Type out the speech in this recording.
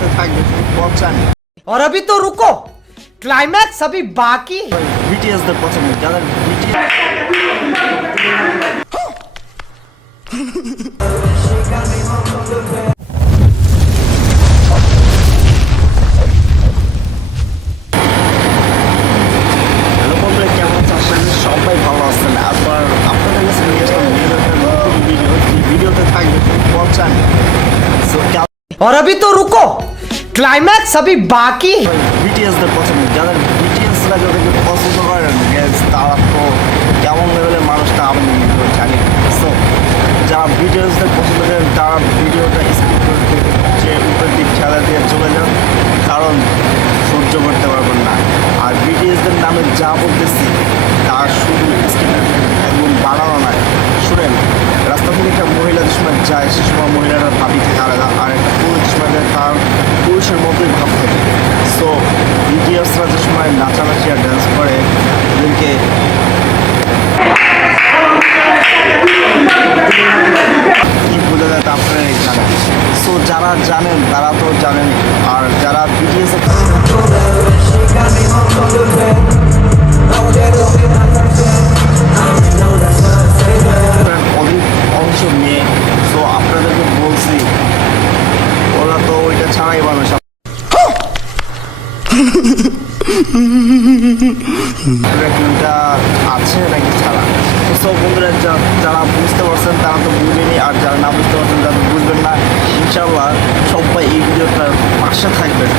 ভিডিওতে থাকবে পৌঁছান और अभी तो रुको क्लाइमैक्स अभी बाकी है বিটিএসদের পছন্দ যাদের বিটিএস और अभी तो रुको क्लाइमैक्स अभी बाकी है বিটিএসদের পছন্দ যাদের বিটিএসরা যাদেরকে পছন্দ করেন guys, তারা তো কেমন লেভেলের মানুষটা আমি নিজেও জানি সো যারা বিটিএসদের পছন্দ করেন তারা ভিডিওটা স্কিপ করে দিয়ে যে উপর দিক খেলা দিয়ে চলে যান কারণ সহ্য করতে পারবেন না আর বিটিএসদের নামে যা বলতেছি তা শুধু স্কিপ যায়, সে সময় মহিলারা ভাবি থেকে আলাদা আর একটা পুরুষ যায় তার, পুরুষের মতোই ভাব থাকে। সো বিটিএসরা যে সময় নাচানাচি আর ড্যান্স করে, এদেরকে কি বোঝা যায় তা জানেন। সো যারা জানেন, তারা তো জানেন। আর যারা ছাড়াই মানুষ আছে নাকি ছাড়া সব বন্ধুরা যারা বুঝতে পারছেন, তারা তো বুঝেনি, আর যারা না বুঝতে পারছেন, তারা বুঝবেন না। ইনশাল্লাহ সবাই এই ভিডিওটার পাশে থাকবেন।